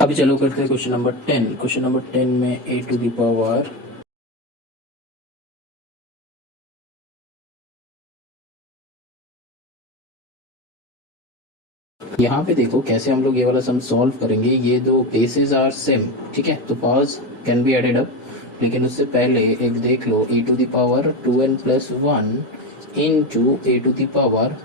अभी चलो करते हैं क्वेश्चन नंबर 10। क्वेश्चन नंबर 10 में a टू द पावर यहाँ पे देखो कैसे हम लोग ये वाला सम सॉल्व करेंगे। ये दो बेसिस आर सेम, ठीक है, तो powers can be added up, लेकिन उससे पहले एक देख लो a to the power 2n plus 1 into a to the power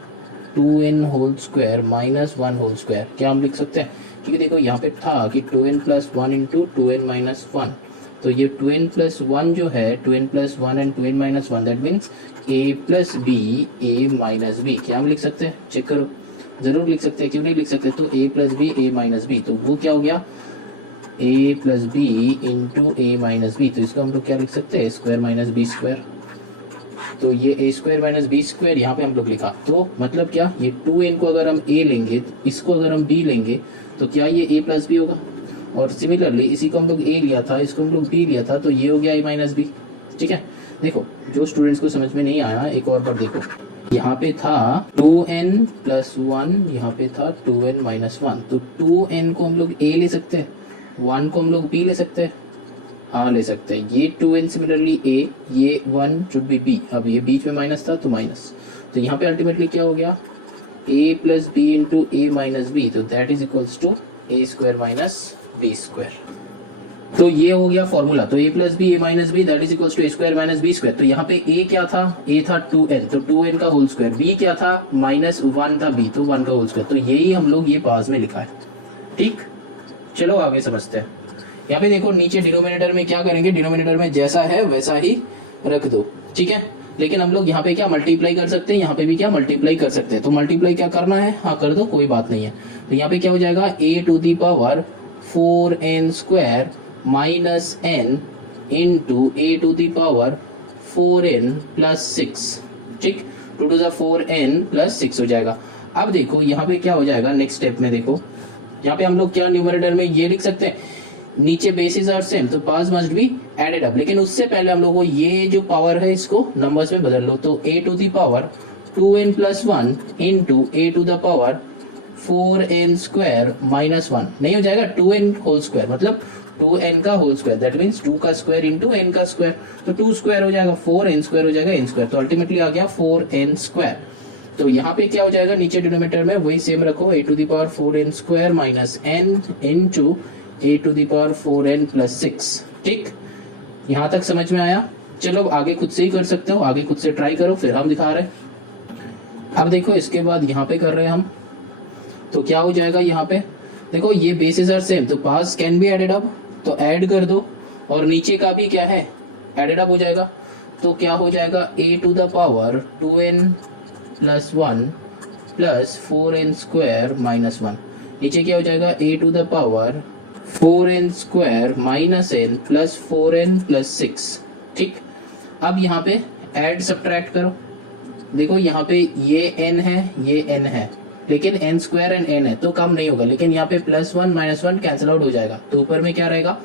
2n whole square minus 1 whole square. क्या हम लिख सकते हैं, क्योंकि देखो यहाँ पे था कि 2n plus 1 into 2n minus 1, तो ये 2n प्लस 1 जो है 2n plus 1 and 2n minus 1 that means a plus B a minus b. क्या हम लिख सकते हैं, चेक करो, जरूर लिख सकते हैं, क्यों नहीं लिख सकते। तो a plus B a minus B, तो वो क्या हो गया a plus B into a minus B, तो इसको हम लोग क्या लिख सकते हैं, स्क्वायर माइनस बी स्क्वायर। तो ये a square minus B square यहाँ पे हम लोग लिखा, तो मतलब क्या, ये 2n को अगर हम a लेंगे, इसको अगर हम b लेंगे, तो क्या ये a प्लस बी होगा। और सिमिलरली इसी को हम लोग a लिया था, इसको हम लोग b लिया था, तो ये हो गया a माइनस बी। ठीक है, देखो जो स्टूडेंट्स को समझ में नहीं आया एक और बार देखो, यहाँ पे था 2n प्लस 1, यहाँ पे था 2n माइनस 1, तो 2n को हम लोग a ले सकते हैं, 1 को हम लोग b ले सकते हैं, हाँ ले सकते हैं। ये 2n सिमिलरली a, ये 1 शुड बी b, अब ये बीच में माइनस था तो माइनस, तो यहाँ पे अल्टीमेटली क्या हो गया a plus B into a minus B, तो that is equals to a square minus B square. तो ये हो गया फॉर्मूला, तो a plus B a minus B that is equals to a square minus B square. तो यहाँ पे a क्या था, a था 2n, तो 2n का होल स्क्वायर, b क्या था माइनस 1 था b, तो 1 का होल स्क्वायर, तो यही हम लोग ये पास में लिखा है। ठीक, चलो आगे समझते हैं। यहाँ पे देखो नीचे डिनोमिनेटर में क्या करेंगे, डिनोमिनेटर में जैसा है वैसा ही रख दो, ठीक है, लेकिन हम लोग यहाँ पे क्या मल्टीप्लाई कर सकते हैं, यहाँ पे भी क्या मल्टीप्लाई कर सकते हैं, तो मल्टीप्लाई क्या करना है, हाँ कर दो, कोई बात नहीं है। तो यहाँ पे क्या हो जाएगा a to the power 4n square minus n into a to the power 4n plus 6, ठीक, 2 टू द 4n प्लस 6 हो जाएगा। अब देखो यहाँ पे क्या हो जाएगा, नेक्स्ट स्टेप में देखो, यहाँ पे हम लोग क्या न्यूमरेटर में ये लिख सकते हैं, नीचे बेसिस आर सेम तो powers must be added up, लेकिन उससे पहले हम लोग को ये जो पावर है इसको नंबर्स में बदल लो, तो a to the power 2n plus 1 into a to the power 4n square minus 1 नहीं हो जाएगा, 2n होल स्क्वायर मतलब 2n का होल स्क्वायर, दैट मीन्स 2 का स्क्वायर इंटू n का स्क्वायर, तो 2 स्क्वायर हो जाएगा 4n स्क्वायर हो जाएगा n स्क्वायर, तो अल्टीमेटली आ गया 4n स्क्वायर। तो यहाँ पे क्या हो जाएगा, नीचे डिनोमिनेटर में वही सेम रखो, a to the power 4n square minus n into a to the power 4n plus 6। ठीक, यहाँ तक समझ में आया। चलो आगे खुद से ही कर सकते हो, आगे खुद से ट्राई करो, फिर हम दिखा रहे हैं। अब देखो इसके बाद यहाँ पे कर रहे हैं हम, तो क्या हो जाएगा, यहाँ पे देखो ये बेसिस आर सेम तो पास कैन बी एडेड अप, तो ऐड कर दो, और नीचे का भी क्या है एडेड अप हो जाएगा, तो क्या हो जाएगा a to the power 2n plus 1 plus 4n square minus 1, नीचे क्या हो जाएगा a to the power 4n square minus n plus 4n plus 6। ठीक, अब यहाँ पे ऐड सब्ट्रैक्ट करो, देखो यहाँ पे ये n है ये n है, लेकिन n स्क्वायर एंड n है तो कम नहीं होगा, लेकिन यहाँ पे प्लस 1 माइनस 1 कैंसिल आउट हो जाएगा, तो ऊपर में क्या रहेगा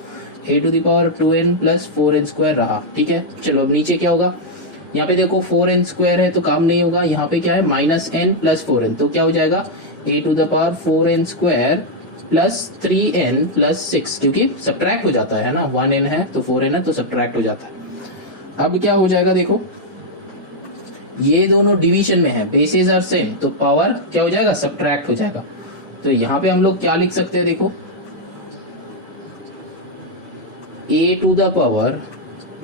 a to the power 2n plus 4n square रहा। ठीक है, चलो अब नीचे क्या होगा, यहाँ पे देखो 4n स्क्वायर है तो काम नहीं होगा, यहाँ पे क्या है माइनस n प्लस 4n, तो क्या हो जाएगा a to the power 4n square plus 3n plus 6, क्योंकि सब्ट्रैक्ट हो जाता है ना, 1n है तो 4n है तो सब्ट्रैक्ट हो जाता है। अब क्या हो जाएगा, देखो ये दोनों डिवीजन में है, बेसिस आर सेम तो पावर क्या हो जाएगा सब्ट्रैक्ट हो जाएगा, तो यहाँ पे हम लोग क्या लिख सकते हैं, देखो a to the power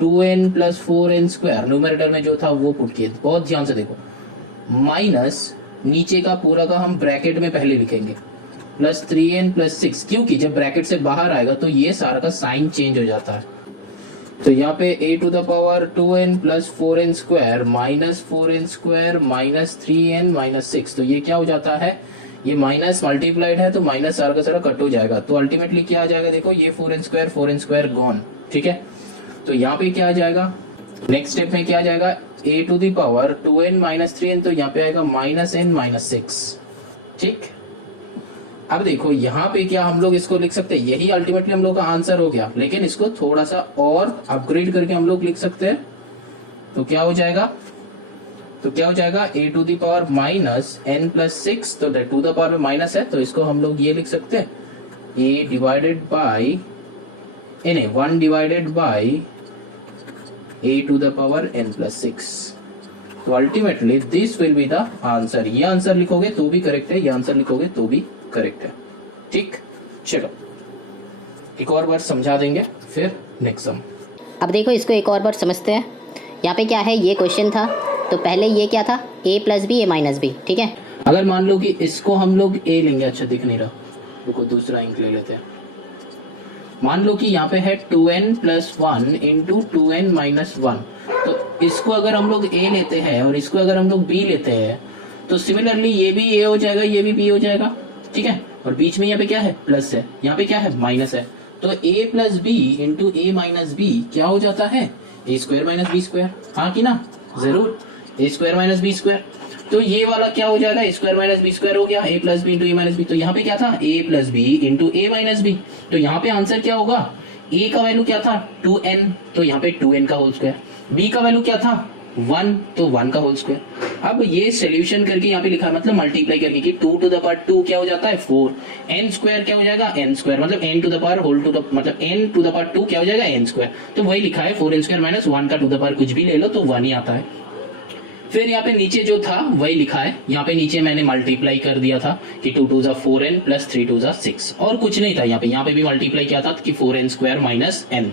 2n plus 4n square numerator में जो था वो पुट किए, बहुत ध्यान से देखो, माइनस नीचे का पूरा का हम ब्रैकेट में पहले लिखेंगे प्लस 3n प्लस 6, क्योंकि जब ब्रैकेट से बाहर आएगा तो ये सारा का साइन चेंज हो जाता है, तो यहाँ पे a to the power 2n plus 4n square minus 4n square minus 3n minus 6, तो ये क्या हो जाता है, ये माइनस मल्टीप्लाइड है तो माइनस सारा का सारा कट हो जाएगा, तो अल्टीमेटली क्या आ जाएगा, देखो ये 4n स्क्वायर गॉन, ठीक है। तो यहाँ पे क्या आ जाएगा, नेक्स्ट स्टेप में क्या आ जाएगा, a to the power 2n minus 3n, तो यहाँ पे आएगा माइनस n माइनस 6, ठीक। अब देखो यहाँ पे क्या हम लोग इसको लिख सकते हैं, यही अल्टीमेटली हम लोग का आंसर हो गया, लेकिन इसको थोड़ा सा और अपग्रेड करके हम लोग लिख सकते हैं। तो क्या हो जाएगा, a to the power minus n plus 6, तो टू द पावर में माइनस है तो इसको हम लोग ये लिख सकते हैं a divided by 1 divided by a to the power n plus 6। तो ultimately this will be the answer. ये आंसर लिखोगे तो भी करेक्ट है, ये आंसर लिखोगे तो भी करेक्ट है, ठीक। चलो एक और बार समझा देंगे फिर नेक्स्ट सम। अब देखो इसको एक और बार समझते हैं। यहाँ पे क्या है, ये क्वेश्चन था तो पहले ये क्या था, a plus B, a minus b, ठीक है। अगर मान लो कि इसको हम लोग a लेंगे, अच्छा दिख नहीं रहा, रुको दूसरा इंक ले लेते हैं। मान लो कि यहाँ पे है 2n plus 1 into 2n minus 1, तो इसको अगर हम लोग a लेते हैं और इसको अगर हम लोग b लेते हैं तो सिमिलरली ये भी a हो जाएगा, ये भी b हो जाएगा, ठीक है। और बीच में यहाँ पे क्या है, प्लस है, यहाँ पे क्या है, माइनस है, तो a plus B into a minus b क्या हो जाता है, a square minus B square, हाँ कि ना, जरूर a square minus B square. तो ये वाला क्या हो जाएगा, a square minus B square हो गया, a plus B into a minus B. तो यहाँ पे क्या था, a plus B into a minus B, तो यहाँ पे आंसर क्या होगा, a का वैल्यू क्या था 2n, तो यहाँ पे 2n का होल स्क्वायर, b का वैल्यू क्या था 1, तो 1 का होल स्क्वायर। अब ये सोल्यूशन करके यहाँ पे लिखा है, मतलब मल्टीप्लाई करके कि 2 टू द पावर 2 क्या हो जाता है 4, n स्क्वायर क्या हो जाएगा n स्क्वायर, मतलब n to the power whole to the मतलब n टू द पावर 2 क्या हो जाएगा n स्क्वायर। तो वही लिखा है 4n स्क्वायर माइनस 1 का टू द पावर कुछ भी ले लो तो 1 ही आता है। फिर यहाँ पे नीचे जो था वही लिखा है, यहाँ पे नीचे मैंने मल्टीप्लाई कर दिया था कि 2 टू ज़ा 4n प्लस 3 टू ज़ा 6, और कुछ नहीं था। यहाँ पे भी मल्टीप्लाई किया था कि 4n स्क्वायर माइनस n,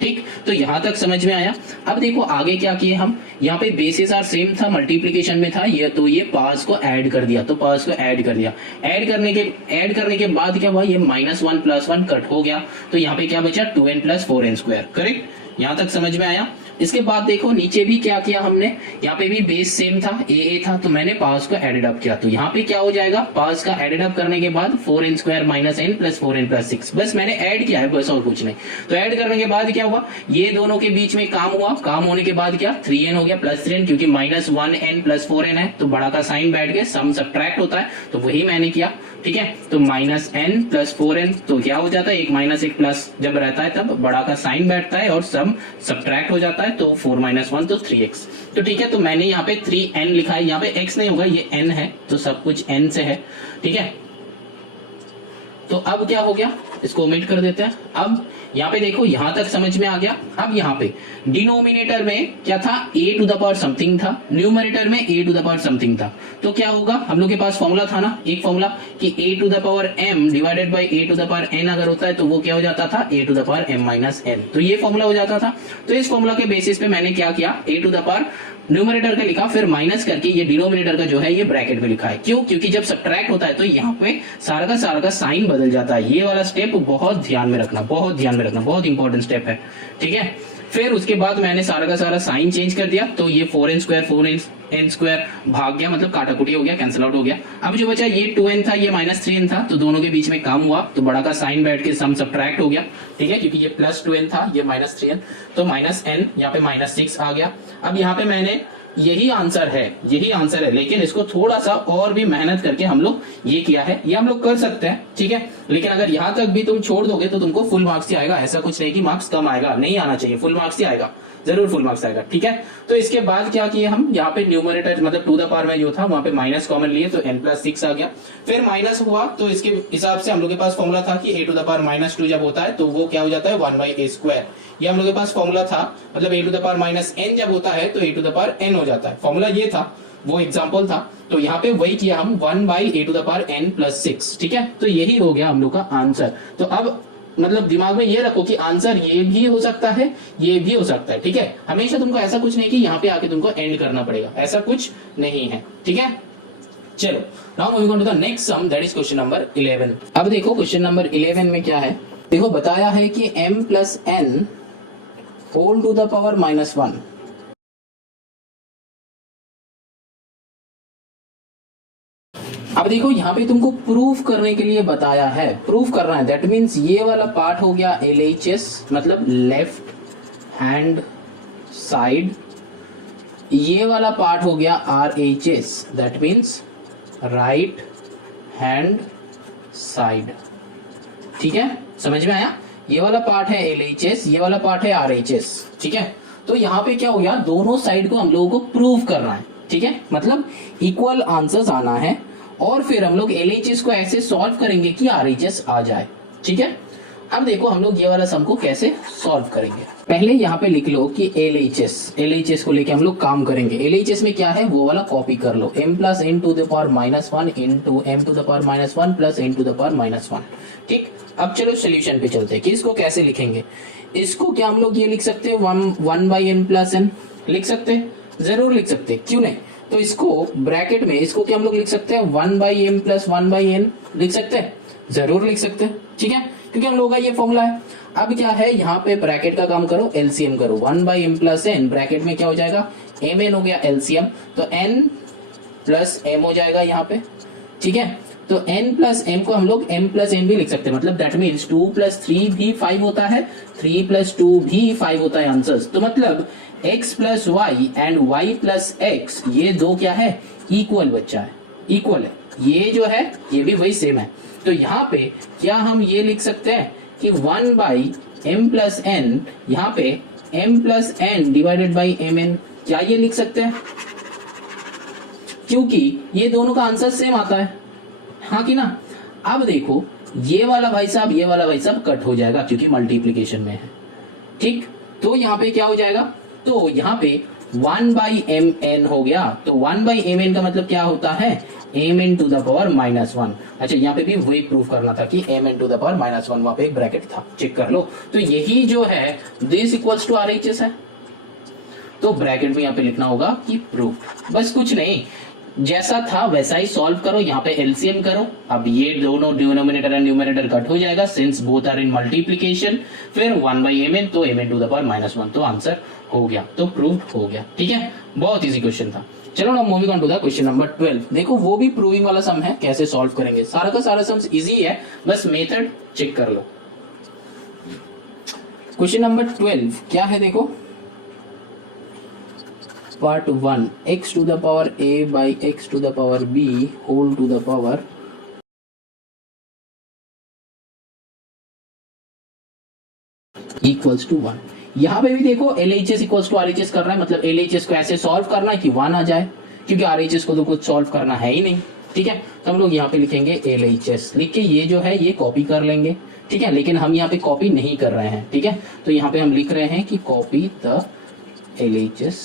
ठीक। तो यहाँ तक समझ में आया। अब देखो आगे क्या किए हम, यहाँ पे बेसिस आर सेम था, मल्टीप्लीकेशन में था ये, तो ये पास को ऐड कर दिया, तो पास को ऐड कर दिया, ऐड करने के बाद क्या हुआ, ये -1 प्लस 1 कट हो गया, तो यहाँ पे क्या बचा 2n plus 4n square, correct. यहाँ तक समझ में आया। इसके बाद देखो नीचे भी क्या किया हमने, यहाँ पे भी बेस सेम था, a था, तो मैंने पास को एडेड अप किया, तो यहाँ पे क्या हो जाएगा, पास का एडेड अप करने के बाद 4n square minus n plus 4n plus 6, बस मैंने ऐड किया है, बस और कुछ नहीं। तो ऐड करने के बाद क्या हुआ, ये दोनों के बीच में काम हुआ, काम होने के बाद क्या 3n हो गया प्लस 3n, क्योंकि -1n प्लस 4n है तो बड़ा का साइन बैठ के सम सब्ट्रैक्ट होता है, तो वही मैंने किया, ठीक है। तो -n प्लस 4n, तो क्या हो जाता है, एक माइनस एक प्लस जब रहता है तब बड़ा का साइन बैठता है और सम सब्ट्रैक्ट हो जाता है, तो 4 - 1 तो 3x, तो ठीक है। तो मैंने यहाँ पे 3n लिखा है, यहाँ पे x नहीं होगा, ये n है, तो सब कुछ n से है, ठीक है। तो अब क्या हो गया, इसको ओमिट कर देते हैं। अब यहाँ पे देखो, यहाँ तक समझ में आ गया। अब यहाँ पे डिनोमिनेटर में क्या था, a to the power something था, न्यूमरेटर में a to the power something था, तो क्या होगा, हम लोग के पास फॉर्मूला था ना, एक फॉर्मूला कि a to the power m divided by a to the power n अगर होता है तो वो क्या हो जाता था, a to the power m minus n, तो ये फॉर्मूला हो जाता था। तो इस फॉर्मूला के बेसिस पे मैंने क्या किया, a to the power numerator का लिखा, फिर माइनस करके ये डिनोमिनेटर का जो है ये ब्रैकेट में लिखा है। क्यों, क्योंकि जब सब्ट्रैक्ट होता है तो यहाँ पे सारा का साइन बदल जाता है। ये वाला स्टेप बहुत ध्यान में रखना, बहुत इंपॉर्टेंट स्टेप है, ठीक है। फिर उसके बाद मैंने सारा का सारा साइन चेंज कर दिया, तो ये 4n स्क्वायर भाग गया, मतलब काटाकुटी हो गया, कैंसिल आउट हो गया। अब जो बचा ये 2n था, ये -3n था, तो दोनों के बीच में काम हुआ, तो बड़ा का साइन बैठ के सम सब्ट्रैक्ट हो गया, ठीक है, क्योंकि ये +2n था, ये -3n, तो -n, यहाँ पे -6 आ गया। अब यहाँ पे मैंने यही आंसर है, लेकिन इसको थोड़ा सा और भी मेहनत करके हम लोग ये किया है, ये हम लोग कर सकते हैं, ठीक है। लेकिन अगर यहाँ तक भी तुम छोड़ दोगे तो तुमको फुल मार्क्स ही आएगा, ऐसा कुछ नहीं कि मार्क्स कम आएगा, नहीं आना चाहिए, फुल मार्क्स ही आएगा, जरूर फुल मार्क्स आएगा, ठीक है। तो इसके बाद क्या किए हम, यहाँ पे न्यूमरेटर मतलब टू द पावर में जो था वहां पे माइनस कॉमन लिए, तो n प्लस 6 आ गया। फिर माइनस हुआ तो इसके हिसाब से हम लोग के पास फॉर्मूला था कि a टू द पावर -2 जब होता है तो वो क्या हो जाता है 1/a स्क्वायर, ये हम लोग के पास फॉर्मूला था, मतलब a to the power -n जब होता है तो a to the power n हो जाता है, फॉर्मूला ये था, वो एग्जाम्पल था। तो यहाँ पे वही किया हम 1/a to the power n plus 6, ठीक है। तो यही हो गया हम लोग का आंसर। तो अब मतलब दिमाग में ये रखो कि आंसर ये भी हो सकता है, ये भी हो सकता है, ठीक है। हमेशा तुमको ऐसा कुछ नहीं कि यहाँ पे आके तुमको एंड करना पड़ेगा, ऐसा कुछ नहीं है, ठीक है। चलो now moving on to the next sum, that is question number 11। अब देखो क्वेश्चन नंबर 11 में क्या है, देखो बताया है कि m plus n whole to the power -1। अब देखो यहाँ पे तुमको प्रूफ करने के लिए बताया है, प्रूफ करना है, दैट मीन्स ये वाला पार्ट हो गया LHS मतलब लेफ्ट हैंड साइड, ये वाला पार्ट हो गया RHS that means right hand side. ठीक है, समझ में आया? ये वाला पार्ट है LHS, ये वाला पार्ट है RHS। ठीक है, तो यहाँ पे क्या हो गया, दोनों साइड को हम लोगों को प्रूव करना है। ठीक है, मतलब इक्वल आंसर्स आना है और फिर हम लोग LHS को ऐसे सॉल्व करेंगे कि RHS आ जाए। ठीक है, अब देखो हम लोग ये वाला सम को कैसे सॉल्व करेंगे। पहले यहाँ पे लिख लो कि LHS को लेके हम लोग काम करेंगे। LHS में क्या है वो वाला कॉपी कर लो, m plus n to the power -1 into m to the power -1 plus n to the power -1। ठीक, अब चलो सोल्यूशन पे चलते हैं कि इसको कैसे लिखेंगे। इसको क्या हम लोग ये लिख सकते हैं 1 बाई n प्लस n लिख सकते हैं, जरूर लिख सकते हैं, क्यों नहीं। तो इसको ब्रैकेट में इसको क्या हम लोग लिख सकते हैं 1 by m plus 1 by n लिख सकते हैं, जरूर लिख सकते हैं। ठीक है, क्योंकि हम लोगों का ये फॉर्मूला है। अब क्या है, यहाँ पे ब्रैकेट का काम करो, एलसीएम करो, 1 by m plus n bracket में क्या हो जाएगा mn हो गया एलसीएम, तो n प्लस m हो जाएगा यहाँ पे। ठीक है, तो n प्लस m को हम लोग m प्लस n भी लिख सकते हैं, मतलब दैट मीन्स 2 प्लस 3 भी 5 होता है, 3 प्लस 2 भी 5 होता है आंसर्स। तो मतलब x plus y and y plus x ये दो क्या है, इक्वल बच्चा है, इक्वल है। ये जो है ये भी वही सेम है। तो यहाँ पे क्या हम ये लिख सकते हैं कि 1 बाई m प्लस n, यहाँ पे m plus n divided by mn, क्या ये लिख सकते हैं? क्योंकि ये दोनों का आंसर सेम आता है, हाँ कि ना। अब देखो ये वाला भाई साहब, ये वाला भाई साहब कट हो जाएगा क्योंकि मल्टीप्लीकेशन में है। ठीक, तो यहाँ पे क्या हो जाएगा, तो यहाँ पे 1 बाई mn हो गया। तो 1 बाई mn का मतलब क्या होता है, mn टू द पावर -1। अच्छा, यहाँ पे भी वही प्रूफ करना था कि mn टू द पावर -1, वहां पे एक ब्रैकेट था, चेक कर लो। तो यही जो है दिस इक्वल्स टू RHS है, तो ब्रैकेट में यहाँ पे लिखना होगा कि प्रूफ। बस कुछ नहीं, जैसा था वैसा ही सॉल्व करो, यहाँ पे एलसीएम करो। अब ये दोनों डिनोमिनेटर एंड न्यूमरेटर कट हो जाएगा since both are in multiplication. फिर 1 बाई mn, तो mn टू द पावर -1, तो आंसर हो गया, तो प्रूफ हो गया। ठीक है, बहुत इजी क्वेश्चन था। चलो ना moving on to the question number 12। देखो वो भी प्रूविंग वाला सम है, कैसे सॉल्व करेंगे। सारा का सारा सम्स इजी है, बस मेथड चेक कर लो। क्वेश्चन नंबर 12 क्या है, देखो part 1, x to the power a by x to the power b whole to the power equals to 1। यहाँ पे भी देखो LHS इक्वल्स टू RHS कर रहा है, मतलब LHS को ऐसे सॉल्व करना है कि 1 आ जाए, क्योंकि RHS को तो कुछ सॉल्व करना है ही नहीं। ठीक है, तो हम लोग यहाँ पे लिखेंगे LHS, लिख के ये जो है ये कॉपी कर लेंगे। ठीक है, लेकिन हम यहाँ पे कॉपी नहीं कर रहे हैं। ठीक है, तो यहाँ पे हम लिख रहे हैं कि कॉपी द LHS।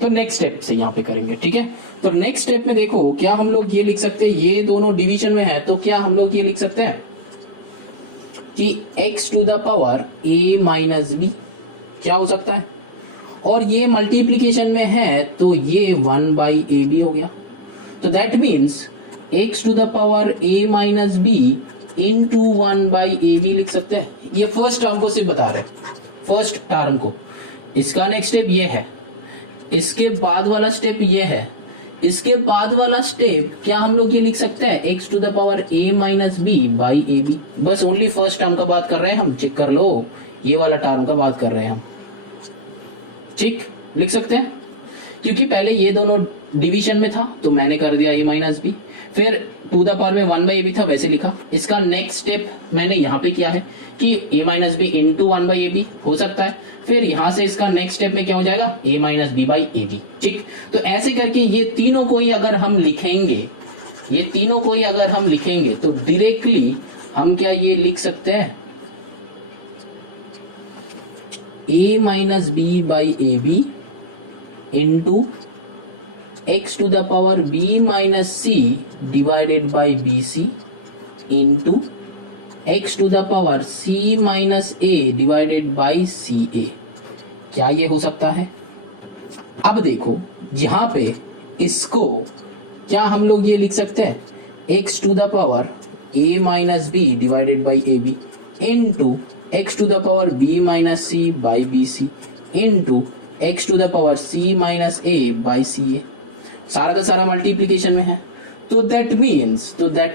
तो नेक्स्ट स्टेप से यहाँ पे करेंगे। ठीक है, तो नेक्स्ट स्टेप में देखो क्या हम लोग ये लिख सकते हैं, ये दोनों डिवीजन में है, तो क्या हम लोग ये लिख सकते हैं कि x to the power a minus b, क्या हो सकता है, और ये मल्टीप्लीकेशन में है तो ये 1 बाई ए बी हो गया। तो that means x to the power a minus b into 1 by A b लिख सकते हैं। ये फर्स्ट टर्म को सिर्फ बता रहे, फर्स्ट टर्म को। इसका नेक्स्ट स्टेप ये है, इसके बाद वाला स्टेप ये है, इसके बाद वाला स्टेप क्या हम लोग ये लिख सकते हैं x to the power a minus B by A b. बस ओनली फर्स्ट टर्म का बात कर रहे हैं हम, चेक कर लो, ये वाला टर्म का बात कर रहे हैं हम। ठीक, लिख सकते हैं, क्योंकि पहले ये दोनों डिवीजन में था तो मैंने कर दिया a माइनस बी, फिर टू द पावर में 1 बाई ए बी था वैसे लिखा। इसका नेक्स्ट स्टेप मैंने यहाँ पे किया है कि a minus b into 1 by A b हो सकता है। फिर यहाँ से इसका नेक्स्ट स्टेप में क्या हो जाएगा, a minus B by A b. ठीक, तो ऐसे करके ये तीनों को ही अगर हम लिखेंगे, ये तीनों को ही अगर हम लिखेंगे तो डायरेक्टली हम क्या ये लिख सकते हैं a minus B by A B into x to the power b minus C divided by B C into x to the power c minus a divided by C A. क्या ये हो सकता है? अब देखो यहाँ पे इसको क्या हम लोग ये लिख सकते हैं x to the power a minus B divided by A B into X to the power B minus C by B C into X to the power C minus A by C A, सारा का सारा multiplication में है। तो that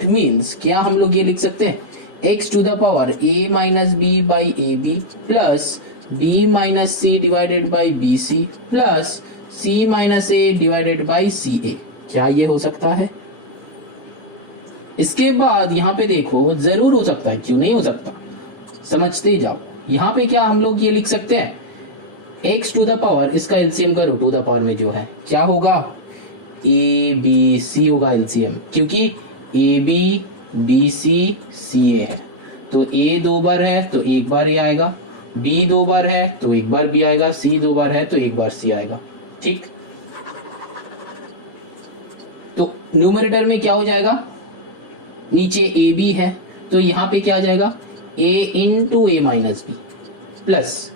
means क्या हम लोग ये लिख सकते हैं, X to the power A minus B by A B plus B minus C divided by B C plus C minus A divided by C A. क्या ये हो सकता है? इसके बाद यहाँ पे देखो, जरूर हो सकता है, क्यों नहीं हो सकता, समझते जाओ। यहाँ पे क्या हम लोग ये लिख सकते हैं, एक्स टू द पावर, इसका एलसीएम करो टू द पावर में जो है, क्या होगा, ए बी सी होगा एलसीएम, क्योंकि A B B C C A है, तो ए दो बार है तो एक बार ए आएगा, बी दो बार है तो एक बार बी आएगा, सी दो बार है तो एक बार सी आएगा। ठीक, तो न्यूमरेटर में क्या हो जाएगा, नीचे ए बी है तो यहाँ पे क्या आ जाएगा, ए into a minus B plus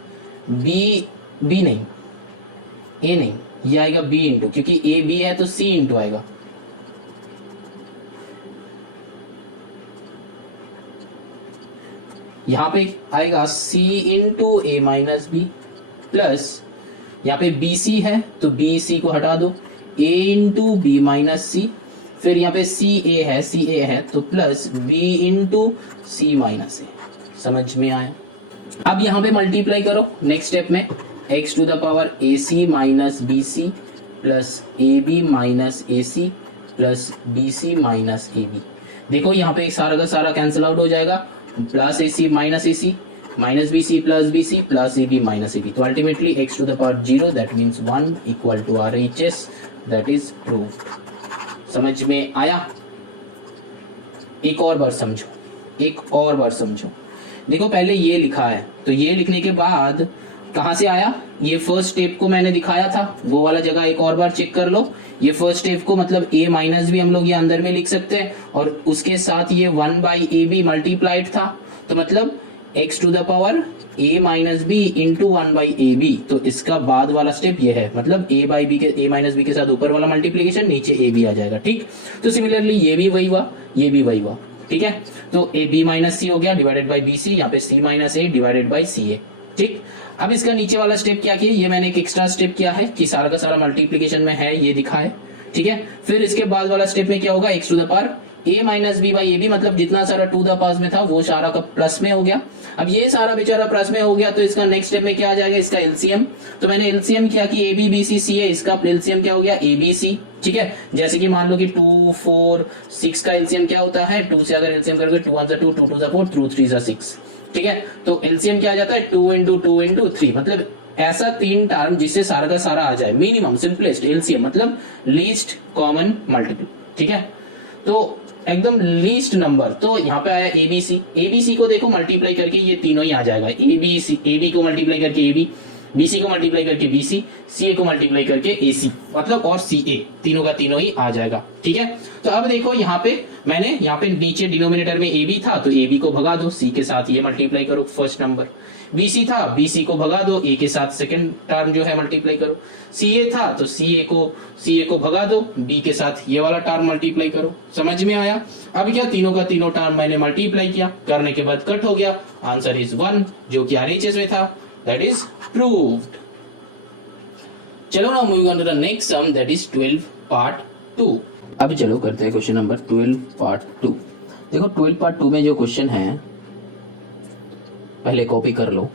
B नहीं, ए नहीं, ये आएगा बी इंटू, क्योंकि ए बी है तो सी इंटू आएगा, यहां पे आएगा सी into a minus B plus यहाँ पे बी सी है तो बी सी को हटा दो, A into B minus C, फिर यहाँ पे सी ए है तो plus B into C minus A. समझ में आया? अब यहाँ पे मल्टीप्लाई करो नेक्स्ट स्टेप में, x to the power A C minus B C plus A B minus A C plus B C minus A B. देखो यहाँ पे सारा का सारा कैंसिल आउट हो जाएगा, plus A C minus B C plus B C plus A B minus A B, तो ultimately X to the power 0 that means 1 equal to R H S, that is proved. समझ में आया? एक और बार समझो, देखो पहले ये लिखा है, तो ये लिखने के बाद कहाँ से आया, ये फर्स्ट स्टेप को मैंने दिखाया था, वो वाला जगह एक और बार चेक कर लो। ये फर्स्ट स्टेप को मतलब a माइनस भी हम लोग ये अंदर में लिख सकते हैं, और उसके साथ ये 1 बाई ए बी मल्टीप्लाइड था, तो मतलब x to the power a minus b into 1 by A B, तो इसका बाद वाला स्टेप ये है, मतलब a बाई बी के a माइनस बी के साथ ऊपर वाला मल्टीप्लीकेशन, नीचे a b आ जाएगा। ठीक, तो सिमिलरली ये भी वही हुआ, ये भी वही हुआ। ठीक है, तो ए बी माइनस सी हो गया डिवाइडेड बाई बी सी, यहाँ पे सी minus A divided by C ए। ठीक, अब इसका नीचे वाला स्टेप क्या किया, ये मैंने एक एक्स्ट्रा स्टेप किया है कि सारा का सारा मल्टीप्लीकेशन में है, ये दिखा है। ठीक है, फिर इसके बाद वाला स्टेप में क्या होगा, x to the power a minus B by A b, मतलब जितना सारा टू द पावर में था वो सारा का प्लस में हो गया। अब ये सारा बेचारा प्लस में हो गया, तो इसका नेक्स्ट स्टेप में क्या आ जाएगा, इसका एलसीएम। तो मैंने एलसीएम किया कि ए बी बी सी सी है, इसका एलसीएम क्या हो गया, ए बी सी। ठीक है, जैसे कि मान लो कि 2 4 6 का एलसीएम क्या होता है, 2 से अगर एलसीएम करोगे 2 1 2 2 2 4 2 3 6। ठीक है, तो एलसीएम क्या आ जाता है, 2 इंटू 2 इंटू 3, मतलब ऐसा 3 टर्म जिससे सारा का सारा आ जाए, मिनिमम सिंपलेस्ट एलसीएम, मतलब लीस्ट कॉमन मल्टीपल। ठीक है, तो एकदम लीस्ट नंबर, तो यहाँ पे आया एबीसी को देखो मल्टीप्लाई करके ये तीनों ही आ जाएगा, एबी को मल्टीप्लाई करके एबी, बीसी को मल्टीप्लाई करके बीसी, सीए को मल्टीप्लाई करके एसी, मतलब और सीए, तीनों का तीनों ही आ जाएगा। ठीक है, तो अब देखो यहाँ पे मैंने यहाँ पे नीचे डिनोमिनेटर में ए था तो ए को भगा दो, सी के साथ ये मल्टीप्लाई करो फर्स्ट नंबर, बीसी था बीसी को भगा दो, ए के साथ सेकंड टर्म जो है मल्टीप्लाई करो, सीए था तो सीए को भगा दो, बी के साथ ये वाला टर्म मल्टीप्लाई करो। समझ में आया? अब क्या, तीनों का तीनों टर्म मैंने मल्टीप्लाई किया, करने के बाद कट हो गया, आंसर इज 1 जो कि आरएचएस में था, दैट इज प्रूव्ड। चलो now moving on to the next sum, that is 12 part 2। अब चलो करते हैं क्वेश्चन नंबर 12 पार्ट 2। देखो 12 पार्ट 2 में जो क्वेश्चन है पहले कॉपी कर लो।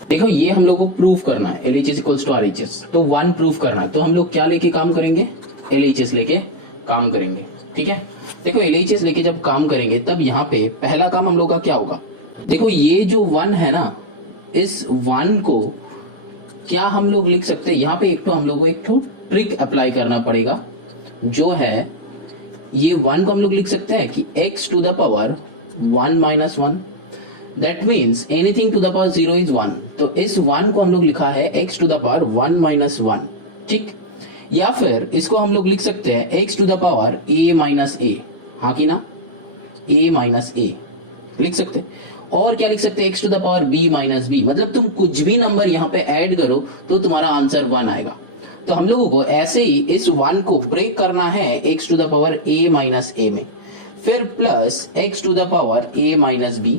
देखो ये हम लोग को प्रूफ करना है, LHS इक्वल्स टू RHS, तो 1 प्रूफ करना है, तो हम लोग क्या लेके काम करेंगे, LHS लेके काम करेंगे। ठीक है, देखो LHS लेके जब काम करेंगे तब यहाँ पे पहला काम हम लोग का क्या होगा, देखो ये जो 1 है ना, इस 1 को क्या हम लोग लिख सकते हैं, यहाँ पे एक तो हम लोग को एक तो ट्रिक अप्लाई करना पड़ेगा, जो है ये 1 को हम लोग लिख सकते हैं कि x to the power 1 minus 1, that means anything to the power 0 is 1, तो इस 1 को हम लोग लिखा है x to the power 1 minus 1। ठीक, या फिर इसको हम लोग लिख सकते हैं x to the power a minus a, हाँ कि ना, a माइनस a लिख सकते हैं, और क्या लिख सकते हैं, x to the power b minus b, मतलब तुम कुछ भी नंबर यहाँ पे ऐड करो तो तुम्हारा आंसर 1 आएगा। तो हम लोगों को ऐसे ही इस 1 को ब्रेक करना है x to the power a minus a में, फिर plus x to the power a minus B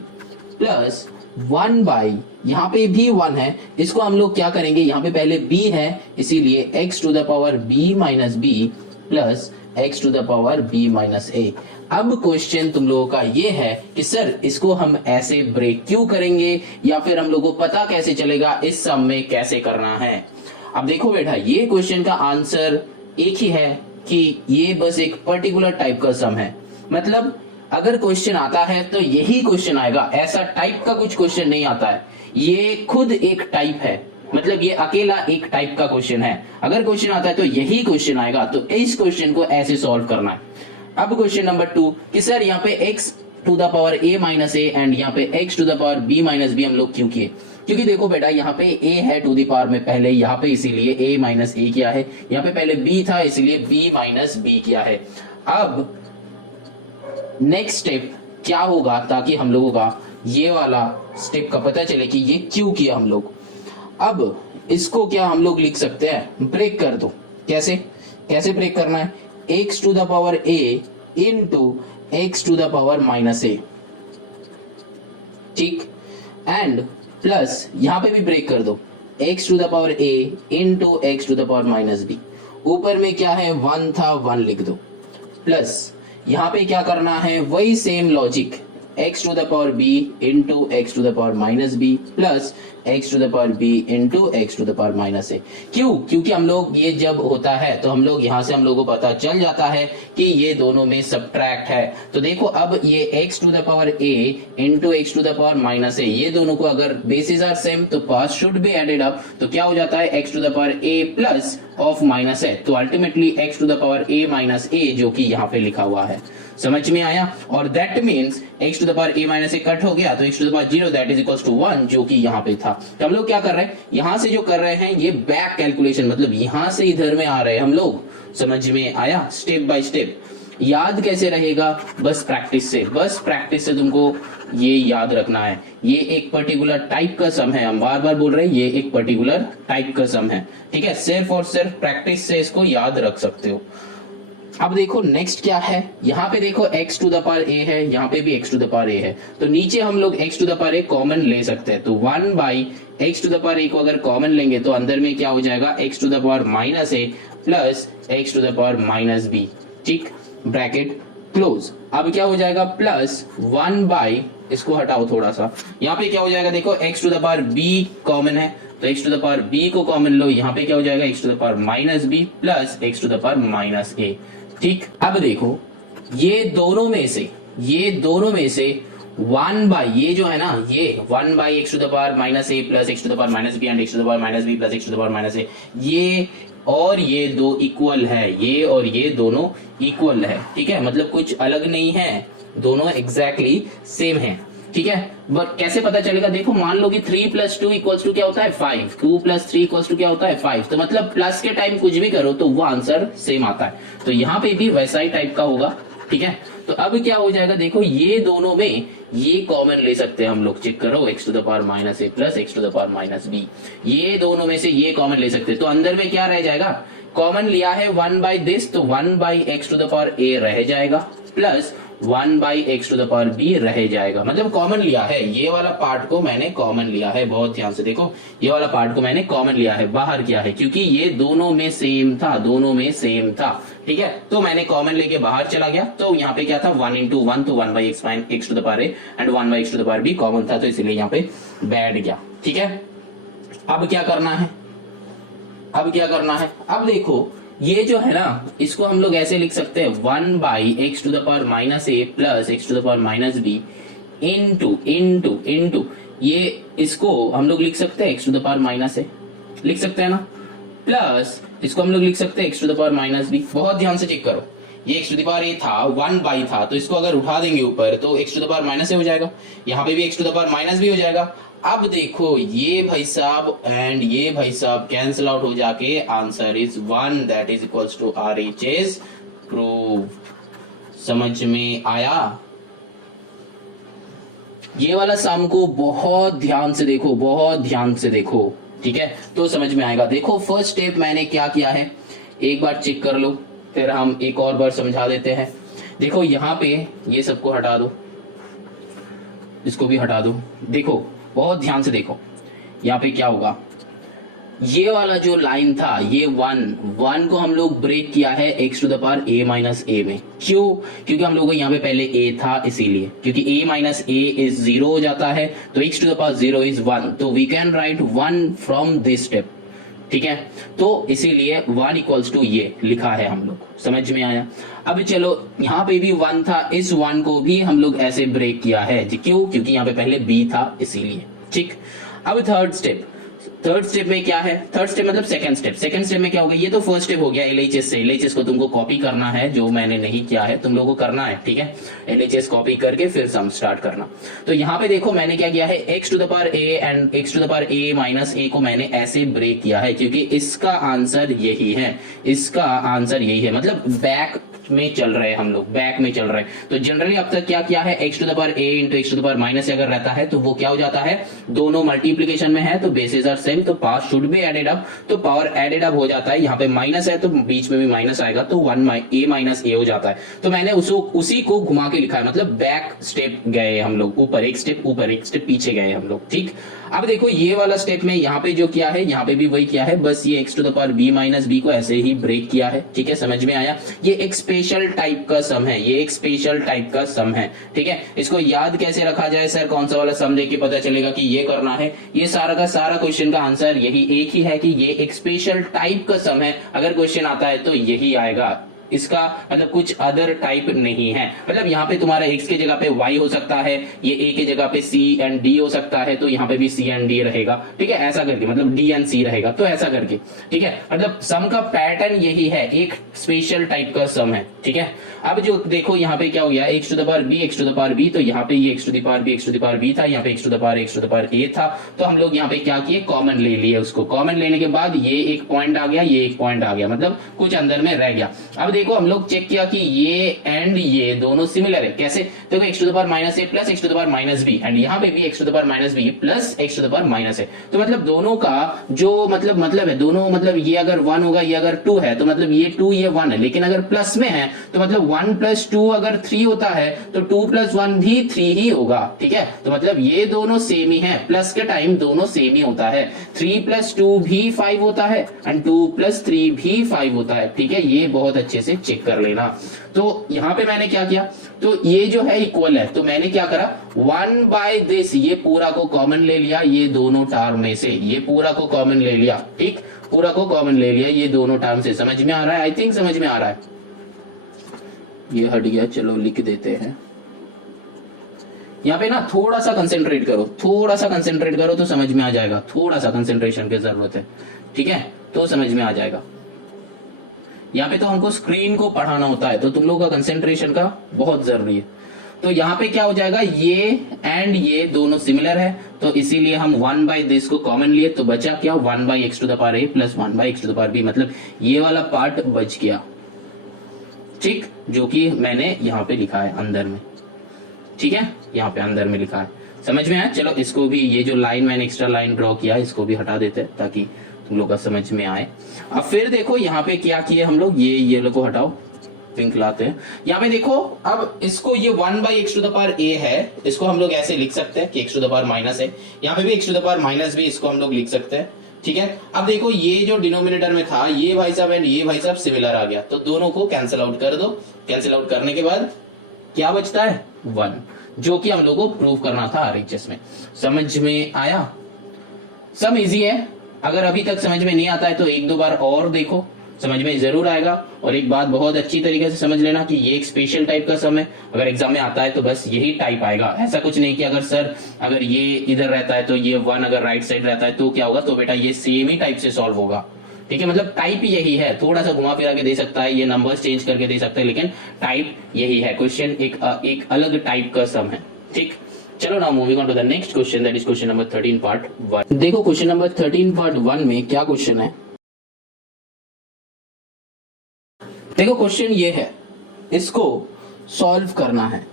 plus 1 by, यहाँ पे भी 1 है, इसको हम लोग क्या करेंगे, यहाँ पे पहले b है इसीलिए x to the power b minus B plus x to the power b minus a। अब क्वेश्चन तुम लोगों का ये है कि सर इसको हम ऐसे ब्रेक क्यों करेंगे या फिर हम लोगों को पता कैसे चलेगा इस सम में कैसे करना है। अब देखो बेटा, ये क्वेश्चन का आंसर एक ही है कि ये बस एक पर्टिकुलर टाइप का सम है। मतलब अगर क्वेश्चन आता है तो यही क्वेश्चन आएगा, ऐसा टाइप का कुछ क्वेश्चन नहीं आता है, ये खुद एक टाइप है, मतलब ये अकेला एक टाइप का क्वेश्चन है। अगर क्वेश्चन आता है तो यही क्वेश्चन आएगा, तो इस क्वेश्चन को ऐसे सॉल्व करना है। अब क्वेश्चन नंबर 2 कि सर यहाँ पे x to the power a minus a and यहाँ पे x to the power b minus b हम लोग क्यों किए, क्योंकि देखो बेटा यहाँ पे a है टू द पावर में पहले, यहाँ पे इसीलिए a माइनस ए किया है, यहाँ पे पहले b था इसीलिए b माइनस बी किया है। अब नेक्स्ट स्टेप क्या होगा ताकि हम लोगों का ये वाला स्टेप का पता चले कि ये क्यों किया हम लोग। अब इसको क्या हम लोग लिख सकते हैं, ब्रेक कर दो। कैसे कैसे ब्रेक करना है, x to the power a into x to the power minus A, ठीक, एंड प्लस यहां पे भी ब्रेक कर दो, x to the power a into x to the power minus b. ऊपर में क्या है 1 था, 1 लिख दो, प्लस यहां पे क्या करना है, वही same logic, x to the power b into x to the power minus B plus x to the power b into x to the power minus A. क्यों, क्योंकि हम लोग ये जब होता है तो हम लोग यहाँ से हम लोगों को पता चल जाता है कि ये दोनों में सब्ट्रैक्ट है। तो देखो अब ये x to the power a into x to the power minus ए, ये दोनों को अगर बेसिस आर सेम तो pass should be added up, तो क्या हो जाता है x to the power a plus of minus ए, तो ultimately x to the power a minus A जो कि यहाँ पे लिखा हुआ है। समझ में आया, और that means x to the power a minus a cut हो गया तो x to the power 0 that is equals to 1 जो कि यहाँ पे था। तो हम लोग क्या कर रहे हैं, यहां से जो कर रहे हैं ये बैक कैलकुलेशन, मतलब यहां से इधर में आ रहे हैं हम लोग। समझ में आया, स्टेप बाय स्टेप। याद कैसे रहेगा, बस प्रैक्टिस से, बस प्रैक्टिस से तुमको ये याद रखना है। ये एक पर्टिकुलर टाइप का सम है, हम बार बार बोल रहे हैं ये एक पर्टिकुलर टाइप का सम है, ठीक है। सिर्फ और सिर्फ प्रैक्टिस से इसको याद रख सकते हो। अब देखो नेक्स्ट क्या है, यहाँ पे देखो x to the power a है, यहाँ पे भी x to the power a है, तो नीचे हम लोग x to the power a common ले सकते हैं। तो 1 by x to the power a को अगर कॉमन लेंगे तो अंदर में क्या हो जाएगा, x to the power minus a plus x to the power minus b, ठीक, ब्रैकेट क्लोज। अब क्या हो जाएगा, प्लस 1 बाई, इसको हटाओ थोड़ा सा, यहाँ पे क्या हो जाएगा, देखो x to the power b common है तो x to the power b को कॉमन लो, यहाँ पे क्या हो जाएगा x to the power minus b plus x to the power minus a, ठीक। अब देखो ये दोनों में से 1 बाई, ये जो है ना, ये 1 by x to the power minus a plus x to the power minus b and x to the power minus B plus x to the power minus ए, ये और ये दो इक्वल है, ये और ये दोनों इक्वल है, ठीक है, मतलब कुछ अलग नहीं है, दोनों एग्जैक्टली सेम है, ठीक है। बट कैसे पता चलेगा, देखो मान लो कि 3 प्लस 2 इक्वल्स टू क्या होता है 5, 2 प्लस 3 इक्वल्स टू क्या होता है 5, तो मतलब प्लस के टाइम कुछ भी करो तो वो आंसर सेम आता है। तो यहाँ पे भी वैसा ही टाइप का होगा, ठीक है। तो अब क्या हो जाएगा, देखो ये दोनों में ये कॉमन ले सकते हैं हम लोग, चेक करो x to the power minus a plus x to the power minus b, ये दोनों में से ये कॉमन ले सकते हैं। तो अंदर में क्या रह जाएगा, कॉमन लिया है 1 बाई दिस, तो 1 by x to the power a रह जाएगा plus 1 by x to the power b रह जाएगा, मतलब कॉमन लिया है, ये वाला पार्ट को मैंने कॉमन लिया है, बहुत ध्यान से देखो, ये वाला पार्ट को मैंने कॉमन लिया है, बाहर किया है, क्योंकि ये दोनों में सेम था, ठीक है। तो मैंने कॉमन लेके बाहर चला गया, तो यहाँ पे क्या था 1 इंटू 1, तो 1 by x to the power a and 1 by x to the power b common था, तो इसलिए यहाँ पे बैठ गया, ठीक है। अब क्या करना है, अब देखो ये जो है ना, इसको हम लोग ऐसे लिख सकते हैं 1 by x to the power minus a plus x to the power minus b into ये, इसको हम लोग लिख सकते हैं x to the power minus a, लिख सकते हैं ना, प्लस इसको हम लोग लिख सकते हैं x to the power minus b. बहुत ध्यान से चेक करो, ये x to the power a था, 1 बाई था, तो इसको अगर उठा देंगे ऊपर तो x to the power minus a हो जाएगा, यहाँ पे भी x to the power minus b हो जाएगा। अब देखो ये भाई साहब एंड ये भाई साहब कैंसिल आउट हो जाके answer is 1 that is equals to RHS proved. समझ में आया, ये वाला सम को बहुत ध्यान से देखो, ठीक है, तो समझ में आएगा। देखो फर्स्ट स्टेप मैंने क्या किया है, एक बार चेक कर लो, फिर हम एक और बार समझा देते हैं। देखो यहाँ पे ये सबको हटा दो, इसको भी हटा दो। देखो बहुत ध्यान से देखो, यहाँ पे क्या होगा, ये वाला जो लाइन था ये वन को हम लोग ब्रेक किया है x to the power a minus a में। क्यों? क्योंकि हम लोगों को यहाँ पे पहले a था, इसीलिए क्योंकि a माइनस ए इज 0 हो जाता है, तो x to the power 0 is 1, तो we can write 1 from this step. ठीक है, तो इसीलिए 1 इक्वल्स टू ये लिखा है हम लोग, समझ में आया। अब चलो यहाँ पे भी 1 था, इस 1 को भी हम लोग ऐसे ब्रेक किया है, क्यों? क्योंकि यहाँ पे पहले b था, इसीलिए। ठीक, अब थर्ड स्टेप में क्या है, थर्ड स्टेप मतलब सेकंड स्टेप में क्या होगा, ये तो फर्स्ट स्टेप हो गया LHS से। LHS को तुमको कॉपी करना है, जो मैंने नहीं किया है, तुम लोगों को करना है। ठीक है, LHS कॉपी करके फिर सम स्टार्ट करना। तो यहाँ पे देखो मैंने क्या किया है, x to the power a and x to the power a minus a को मैंने ऐसे ब्रेक किया है, क्योंकि इसका आंसर यही है, इसका आंसर यही है, मतलब बैक में चल रहे हैं हम लोग, बैक में चल रहे हैं। तो जनरली अब तक क्या किया है, x to the power a into x to the power minus अगर रहता है तो वो क्या हो जाता है, दोनों मल्टीप्लीकेशन में है तो बेसिस आर सेम, तो power should be added up, तो पावर एडेड अप हो जाता है। यहाँ पे माइनस है तो बीच में भी माइनस आएगा, तो a माइनस a हो जाता है। तो मैंने उसी को घुमा के लिखा है, मतलब बैक स्टेप गए हम लोग, ऊपर एक स्टेप पीछे गए हम लोग। ठीक, अब देखो ये वाला स्टेप में यहाँ पे जो किया है, यहाँ पे भी वही किया है, बस ये x to the power b minus b को ऐसे ही ब्रेक किया है। ठीक है, समझ में आया। ये एक स्पेशल टाइप का सम है, ये एक स्पेशल टाइप का सम है। ठीक है, इसको याद कैसे रखा जाए सर, कौन सा वाला सम देख के पता चलेगा कि ये करना है। ये सारा का सारा क्वेश्चन का आंसर यही एक ही है कि ये एक स्पेशल टाइप का सम है। अगर क्वेश्चन आता है तो यही आएगा, इसका मतलब कुछ अदर टाइप नहीं है। मतलब यहाँ पे तुम्हारा x के जगह पे y हो सकता है, ये a के जगह पे c एंड d हो सकता है, तो यहाँ पे भी c एंड d रहेगा। ठीक है, ऐसा करके मतलब d एंड c रहेगा, तो ऐसा करके। ठीक है, मतलब सम का पैटर्न यही है, एक स्पेशल टाइप का सम है। ठीक है, अब जो देखो यहाँ पे क्या हो गया, x to the power b, तो यहाँ पे ये x to the power b था, यहाँ पे x to the power a था, तो हम लोग यहाँ पे क्या किए, कॉमन ले लिए उसको। कॉमन लेने के बाद ये एक पॉइंट आ गया, ये एक पॉइंट आ गया, मतलब कुछ अंदर में रह गया। अब देखो हम लोग चेक किया कि ये एंड ये दोनों सिमिलर है। कैसे? देखो x to the power minus a plus x to the power minus b, and यहाँ पे भी x to the power minus B plus x to the power minus ए। तो मतलब दोनों का जो मतलब है, दोनों मतलब ये अगर 1 होगा, ये अगर 2 है, तो मतलब ये 2 ये 1 है। लेकिन अगर प्लस में है तो मतलब 1 प्लस 2 अगर 3 होता है तो 2 प्लस 1 भी 3 ही होगा। ठीक है, तो मतलब ये दोनों सेम ही है, प्लस के टाइम दोनों सेम ही होता है। 3 प्लस 2 भी 5 होता है एंड 2 प्लस 3 भी 5 होता है। ठीक है, ये बहुत अच्छे से चेक कर लेना। तो यहां पे मैंने क्या किया, तो ये जो है इक्वल है, तो मैंने क्या करा, 1 बाय दिस, ये पूरा को कॉमन ले लिया, ये दोनों टर्म में से ये पूरा को कॉमन ले लिया। ठीक, पूरा को कॉमन ले लिया ये दोनों टर्म से। समझ में आ रहा है? आई थिंक समझ में आ रहा है। ये हट गया, चलो लिख देते हैं। यहाँ पे ना थोड़ा सा कंसेंट्रेट करो तो समझ में आ जाएगा। थोड़ा सा कंसेंट्रेशन की जरूरत है, ठीक है, तो समझ में आ जाएगा। यहाँ पे तो हमको स्क्रीन को पढ़ाना होता है, तो तुम लोगों का कंसेंट्रेशन का बहुत जरूरी है। तो यहाँ पे क्या हो जाएगा, ये एंड ये दोनों सिमिलर है, तो इसीलिए हम 1 बाई दिस को कॉमन लिए, तो बचा क्या, 1 by x to the power a plus 1 by x to the power b, मतलब ये वाला पार्ट बच गया। ठीक, जो कि मैंने यहाँ पे लिखा है अंदर में। ठीक है, यहाँ पे अंदर में लिखा है, समझ में आया। चलो इसको भी, ये जो लाइन मैंने एक्स्ट्रा लाइन ड्रॉ किया इसको भी हटा देते हैं ताकि तुम लोग का समझ में आए। अब फिर देखो यहाँ पे क्या किए हम लोग, ये लोग को हटाओ, पिंक लाते हैं। यहाँ पे देखो, अब इसको ये 1 by x to the power a है, इसको हम लोग ऐसे लिख सकते हैं कि x to the power minus है। यहाँ पे भी x to the power minus भी, इसको हम लोग लिख सकते हैं। ठीक है, अब देखो ये जो डिनोमिनेटर में था, ये भाई साहब एंड ये भाई साहब सिमिलर आ गया, तो दोनों को कैंसिल आउट कर दो। कैंसिल आउट करने के बाद क्या बचता है, 1, जो कि हम लोग को प्रूव करना था RHS में। समझ में आया? सब इजी है। अगर अभी तक समझ में नहीं आता है तो 1-2 बार और देखो, समझ में जरूर आएगा। और एक बात बहुत अच्छी तरीके से समझ लेना कि ये एक स्पेशल टाइप का सम है, अगर एग्जाम में आता है तो बस यही टाइप आएगा। ऐसा कुछ नहीं कि अगर सर अगर ये इधर रहता है तो ये 1 अगर राइट साइड रहता है तो क्या होगा, तो बेटा ये सेम ही टाइप से सॉल्व होगा। ठीक है, मतलब टाइप यही है, थोड़ा सा घुमा फिरा के दे सकता है, ये नंबर्स चेंज करके दे सकता है, लेकिन टाइप यही है। क्वेश्चन एक अलग टाइप का सम है। ठीक, चलो now moving on to the next question, that is question number 13 part 1। देखो क्वेश्चन नंबर 13 पार्ट 1 में क्या क्वेश्चन है। देखो क्वेश्चन ये है, इसको सॉल्व करना है।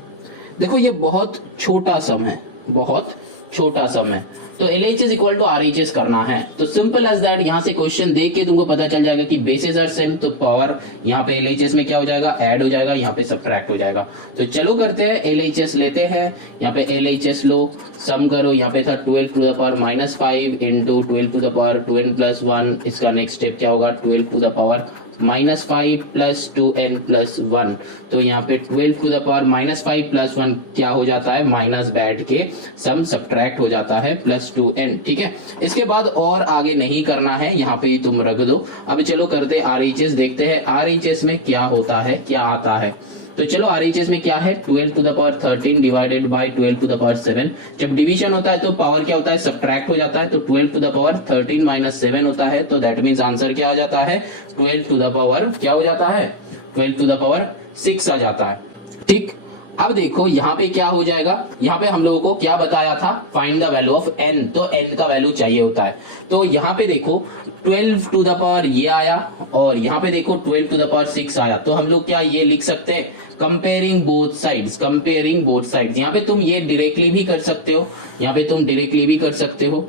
देखो ये बहुत छोटा सम है, बहुत छोटा सम है। तो LHS इक्वल टू RHS करना है। तो सिंपल एज दैट, यहाँ से क्वेश्चन देख के तुमको पता चल जाएगा कि बेसिस आर सेम, तो पावर यहाँ पे LHS में क्या हो जाएगा, ऐड हो जाएगा, यहाँ पे सब्ट्रैक्ट हो जाएगा। तो चलो करते हैं, LHS लेते हैं, यहाँ पे LHS लो, सम करो, यहाँ पे था 12 to the power -5 into 12 to the power 2n plus 1, इसका नेक्स्ट स्टेप क्या होगा, 12 to the power -5 plus 2n plus 1। तो यहाँ पे 12 टू द पावर -5 प्लस 1 क्या हो जाता है, माइनस बैठ के सम सब्ट्रैक्ट हो जाता है प्लस 2n। ठीक है, इसके बाद और आगे नहीं करना है, यहाँ पे तुम रख दो। अब चलो करते RHS, देखते हैं RHS में क्या होता है, क्या आता है। तो चलो RHS में क्या है, 12 to the power 13 divided by 12 to the power 7। जब डिवीजन होता है तो पावर क्या होता है, सब्ट्रैक्ट हो जाता है। तो 12 टू द पावर 13 माइनस 7 होता है, तो दैट मीन्स आंसर क्या आ जाता है, 12 टू द पावर क्या हो जाता है, 12 टू द पावर 6 आ जाता है। ठीक, अब देखो यहाँ पे क्या हो जाएगा, यहाँ पे हम लोगों को क्या बताया था, find the value of n, तो n का वैल्यू चाहिए होता है। तो यहाँ पे देखो 12 टू द पावर ये आया, और यहाँ पे देखो 12 टू द पावर 6 आया। तो हम लोग क्या ये लिख सकते हैं, comparing both sides, comparing both sides. यहाँ पे तुम ये डायरेक्टली भी कर सकते हो, यहाँ पे तुम डायरेक्टली भी कर सकते हो,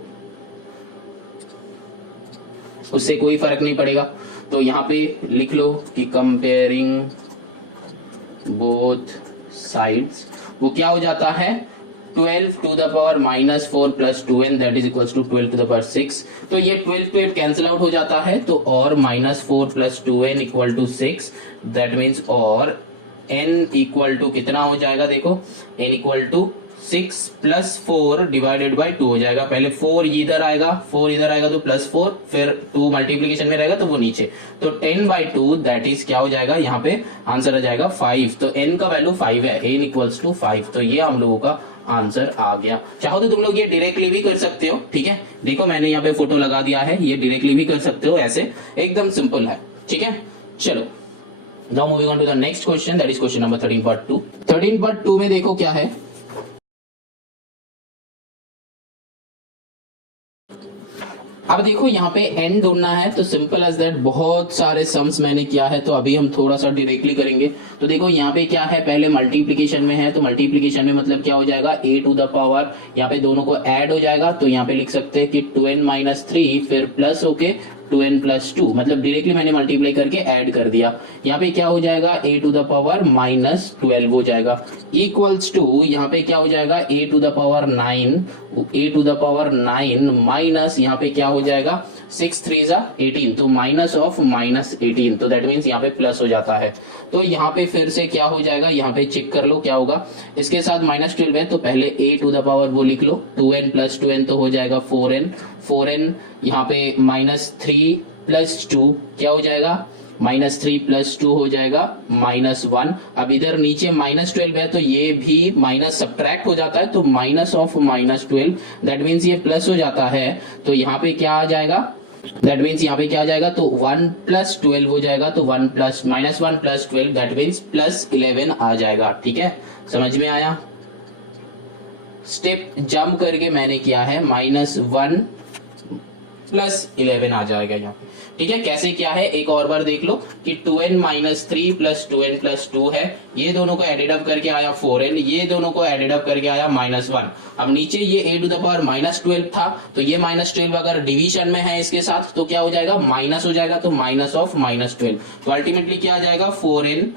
उससे कोई फर्क नहीं पड़ेगा। तो यहाँ पे लिख लो कि कंपेयरिंग बोथ साइड्स, वो क्या हो जाता है, 12 to the power -4 plus 2n that is equals to 12 to the power 6। तो ये 12 टू 8 कैंसिल आउट हो जाता है, तो और -4 plus 2n equal to 6, that means और n इक्वल टू कितना हो जाएगा, देखो n equal to 6 plus 4 divided by 2 हो जाएगा। पहले 4 इधर आएगा, 4 इधर आएगा तो प्लस 4, फिर 2 मल्टीप्लीकेशन में रहेगा तो वो नीचे, तो 10/2 दैट इज क्या हो जाएगा, यहाँ पे आंसर आ जाएगा 5। तो n का वैल्यू 5 है, n इक्वल्स टू 5। तो ये हम लोगों का आंसर आ गया। चाहो तो तुम लोग ये डायरेक्टली भी कर सकते हो, ठीक है, देखो मैंने यहाँ पे फोटो लगा दिया है, ये डायरेक्टली भी कर सकते हो, ऐसे एकदम सिंपल है। ठीक है, चलो now moving on to the next question, that is question number 13/2। 13/2 में देखो क्या है, अब देखो यहाँ पे n ढूंढना है, तो सिंपल एज दैट, बहुत सारे सम्स मैंने किया है, तो अभी हम थोड़ा सा डायरेक्टली करेंगे। तो देखो यहाँ पे क्या है, पहले मल्टीप्लीकेशन में है, तो मल्टीप्लीकेशन में मतलब क्या हो जाएगा, a टू द पावर, यहाँ पे दोनों को ऐड हो जाएगा, तो यहाँ पे लिख सकते हैं कि 2n - 3 फिर प्लस होके 2n + 2, मतलब डायरेक्टली मैंने मल्टीप्लाई करके ऐड कर दिया। यहाँ पे क्या हो जाएगा, a टू द पावर -12 हो जाएगा, इक्वल्स टू यहाँ पे क्या हो जाएगा, a to the power 9, a to the power 9 minus यहाँ पे क्या हो जाएगा, 6 3 18, तो माइनस ऑफ -18, तो दैट मीन्स यहाँ पे प्लस हो जाता है। तो यहाँ पे फिर से क्या हो जाएगा, यहाँ पे चेक कर लो क्या होगा, इसके साथ -12 है, तो पहले a टू द पावर वो लिख लो, 2n + 2n तो हो जाएगा 4n, यहाँ पे -3 + 2 क्या हो जाएगा, -3 + 2 हो जाएगा -1। अब इधर नीचे -12 है, तो ये भी माइनस सब्ट्रैक्ट हो जाता है, तो माइनस ऑफ -12 दैट मीन्स ये प्लस हो जाता है, तो यहाँ पे क्या आ जाएगा, दैट मीन्स यहाँ पे क्या आ जाएगा, तो 1 + 12 हो जाएगा, तो -1 + 12 दैट मीन्स +11 आ जाएगा। ठीक है, समझ में आया, स्टेप जंप करके मैंने किया है, -1 + 11 आ जाएगा यहाँ पे। ठीक है, कैसे क्या है एक और बार देख लो कि 2n - 3 + 2n + 2 है, ये दोनों को एडेड अप करके आया 4n, ये दोनों को एडेड अप करके आया -1। अब नीचे ये a टू द पावर -12 था, तो ये -12 अगर डिवीजन में है इसके साथ तो क्या हो जाएगा, माइनस हो जाएगा, तो माइनस ऑफ -12, तो अल्टीमेटली क्या आ जाएगा, 4n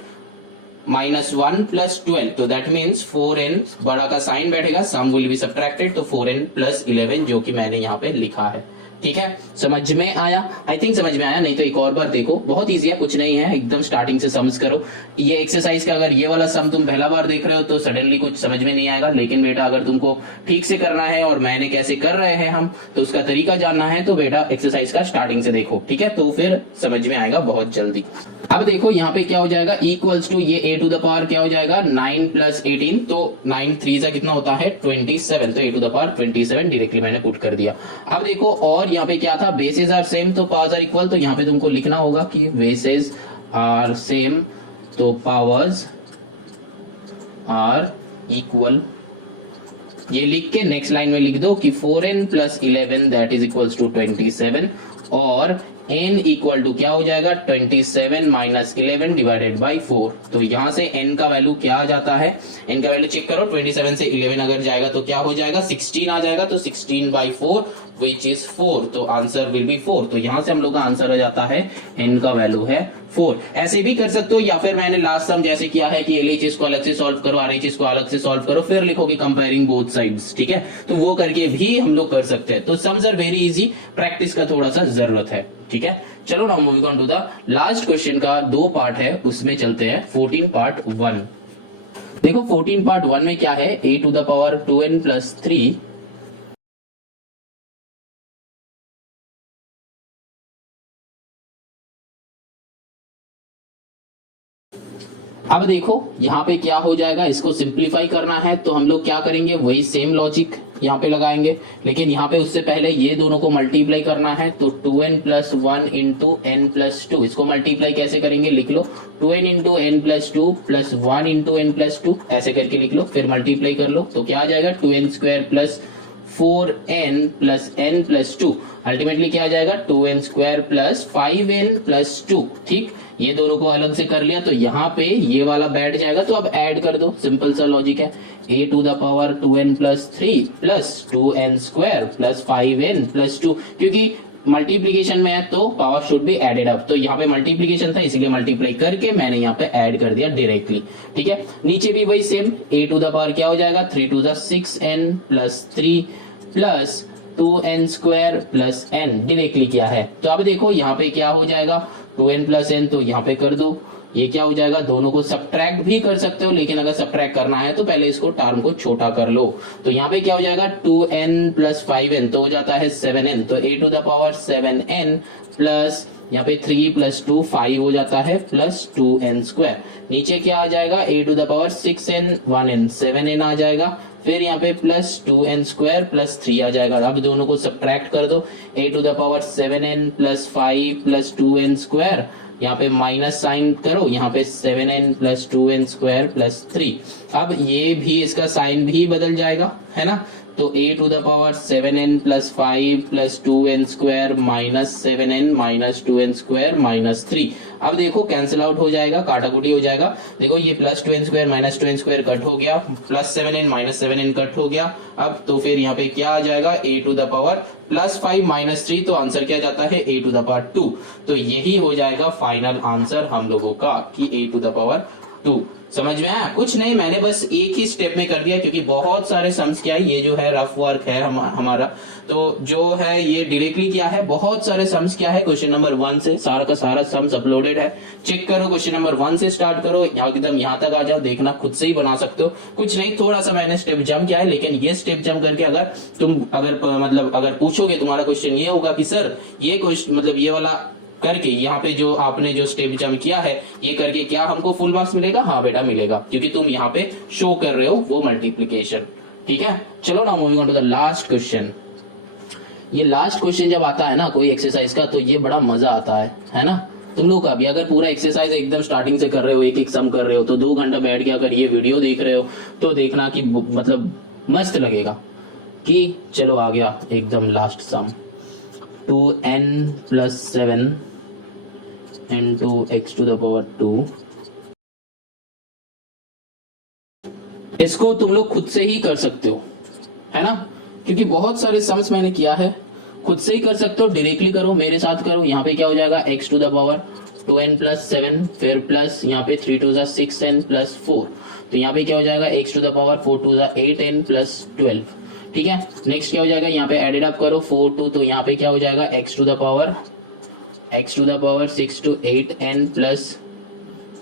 - 1 + 12, तो दैट मीन्स 4n बड़ा का साइन बैठेगा, सम विल बी सब्ट्रैक्टेड, तो 4n + 11 जो कि मैंने यहाँ पे लिखा है। ठीक है, समझ में आया, आई थिंक समझ में आया, नहीं तो एक और बार देखो, बहुत इजी है, कुछ नहीं है, एकदम स्टार्टिंग से सम्स करो। ये एक्सरसाइज का अगर ये वाला सम तुम पहला बार देख रहे हो तो सडनली कुछ समझ में नहीं आएगा, लेकिन बेटा अगर तुमको ठीक से करना है और मैंने कैसे कर रहे हैं हम, तो उसका तरीका जानना है, तो बेटा एक्सरसाइज का स्टार्टिंग से देखो। ठीक है, तो फिर समझ में आएगा बहुत जल्दी। अब देखो यहाँ पे क्या हो जाएगा, इक्वल्स टू ये a टू द पावर क्या हो जाएगा, 9 + 18, तो 9 3 से कितना होता है 27, तो a to the power 27 directly मैंने पुट कर दिया। अब देखो और यहाँ पे क्या था, बेसेस आर सेम तो पावर्स आर इक्वल, तो यहाँ पे तुमको लिखना होगा कि बेसेस आर सेम तो पावर्स आर इक्वल, ये लिख के नेक्स्ट लाइन में लिख दो कि 4n + 11 that is equals to 27, और n इक्वल टू क्या हो जाएगा 27 माइनस 11 डिवाइडेड बाई 4। तो यहां से n का वैल्यू क्या आ जाता है, n का वैल्यू चेक करो, 27 से 11 अगर जाएगा तो क्या हो जाएगा 16 आ जाएगा, तो 16 बाई 4 विच इज 4, तो आंसर विल बी 4। तो यहां से हम लोग का आंसर आ जाता है n का वैल्यू है 4। ऐसे भी कर सकते हो, या फिर मैंने लास्ट सम जैसे किया है कि LHS को अलग से सॉल्व करो, RHS को अलग से सॉल्व करो, फिर लिखोगे कंपेयरिंग बोथ साइड्स, ठीक है, तो वो करके भी हम लोग कर सकते हैं। तो sums are very easy, practice का थोड़ा सा जरूरत है, ठीक है। चलो now moving on to the last question का 2 पार्ट है, उसमें चलते हैं 14 पार्ट 1। देखो 14 पार्ट 1 में क्या है, a to the power 2n plus 3 अब देखो यहाँ पे क्या हो जाएगा, इसको सिंप्लीफाई करना है तो हम लोग क्या करेंगे, वही सेम लॉजिक यहाँ पे लगाएंगे, लेकिन यहाँ पे उससे पहले ये दोनों को मल्टीप्लाई करना है। तो 2n plus 1 into n plus 2, इसको मल्टीप्लाई कैसे करेंगे, लिख लो 2n into n plus 2 plus 1 into n plus 2, ऐसे करके लिख लो, फिर मल्टीप्लाई कर लो तो क्या आ जाएगा 2n square plus 4n plus n plus 2, ultimately क्या आ जाएगा 2n square plus 5n plus 2। ठीक, ये दोनों को अलग से कर लिया तो यहाँ पे ये वाला बैठ जाएगा, तो अब ऐड कर दो, सिंपल सा लॉजिक है, a to the power 2n plus 3 plus 2n square plus 5n plus 2, क्योंकि मल्टीप्लीकेशन में है तो power should be added up, तो यहाँ पे मल्टीप्लीकेशन था इसीलिए मल्टीप्लाई करके मैंने यहाँ पे ऐड कर दिया डायरेक्टली, ठीक है। नीचे भी वही same, a to the power क्या हो जाएगा 3 to the 6n plus 3 plus 2n square plus n, directly क्या है। तो अब देखो यहाँ पे क्या हो जाएगा 2n प्लस n, तो यहाँ पे कर दो, ये क्या हो जाएगा, दोनों को सब्ट्रैक्ट भी कर सकते हो, लेकिन अगर सब्ट्रैक्ट करना है तो पहले इसको टर्म को छोटा कर लो। तो यहाँ पे क्या हो जाएगा 2n प्लस 5n, तो हो जाता है 7n, तो a to the power 7n plus यहाँ पे 3 प्लस 2 5 हो जाता है प्लस 2n स्क्वायर। नीचे क्या आ जाएगा a to the power 6n 1n 7n आ जाएगा, फिर यहाँ पे प्लस 2n स्क्वायर प्लस 3 आ जाएगा। अब दोनों को सब्ट्रैक्ट कर दो, a to the power 7n plus 5 plus 2n square, यहाँ पे माइनस साइन करो, यहाँ पे 7n plus 2n square plus 3। अब ये भी इसका साइन भी बदल जाएगा, है ना, तो a to the power 7n plus 5 plus 2n square minus 7n minus 2n square minus 3। अब देखो कैंसिल आउट हो जाएगा, काटाकुटी हो जाएगा, देखो ये plus 2n square minus 2n square cut हो गया, plus 7n minus 7n cut हो गया। अब तो फिर यहाँ पे क्या आ जाएगा a to the power plus 5 minus 3, तो आंसर क्या जाता है a टू द पावर 2। तो यही हो जाएगा फाइनल आंसर हम लोगों का कि a टू द पावर 2। समझ में आया? कुछ नहीं, मैंने बस एक ही स्टेप में कर दिया, क्योंकि बहुत सारे सम्स क्या है, ये जो है रफ वर्क है हमारा, तो जो है ये डायरेक्टली क्या है, बहुत सारे सम्स क्या है क्वेश्चन नंबर 1 से सारा का सारा सम्स अपलोडेड है, चेक करो, क्वेश्चन नंबर 1 से स्टार्ट करो, एकदम यहाँ तक आ जाओ, देखना खुद से ही बना सकते हो। कुछ नहीं, थोड़ा सा मैंने स्टेप जंप किया है, लेकिन ये स्टेप जंप करके अगर पूछोगे, तुम्हारा क्वेश्चन ये होगा कि सर ये क्वेश्चन मतलब ये वाला करके यहाँ पे जो आपने जो स्टेप जंप किया है ये करके क्या हमको फुल मार्क्स मिलेगा? हाँ बेटा मिलेगा, क्योंकि तुम यहाँ पे शो कर रहे हो वो मल्टीप्लीकेशन, ठीक है। चलो ना moving on to the last question. ये लास्ट क्वेश्चन जब आता है ना कोई एक्सरसाइज का, तो ये बड़ा मजा आता है ना। तुम लोग का भी अगर पूरा एक्सरसाइज एकदम स्टार्टिंग से कर रहे हो, एक एक सम कर रहे हो, तो 2 घंटा बैठ के अगर ये वीडियो देख रहे हो तो देखना कि मतलब मस्त लगेगा कि चलो आ गया एकदम last some, 2n plus 7 into x to the power 2। इसको तुम लोग खुद से ही कर सकते हो, है ना, क्योंकि बहुत सारे सम्स मैंने किया है, खुद से ही कर सकते हो, डायरेक्टली करो, मेरे साथ करो। यहाँ पे क्या हो जाएगा x to the power 2n plus 7, फिर प्लस यहाँ पे 3 टू द 6n प्लस 4, तो यहाँ पे क्या हो जाएगा x to the power 4 to the 8n plus 12, ठीक है। नेक्स्ट क्या हो जाएगा, यहाँ पे एडेड अप करो 4 2, तो यहाँ पे क्या हो जाएगा x to the power 6 to 8n plus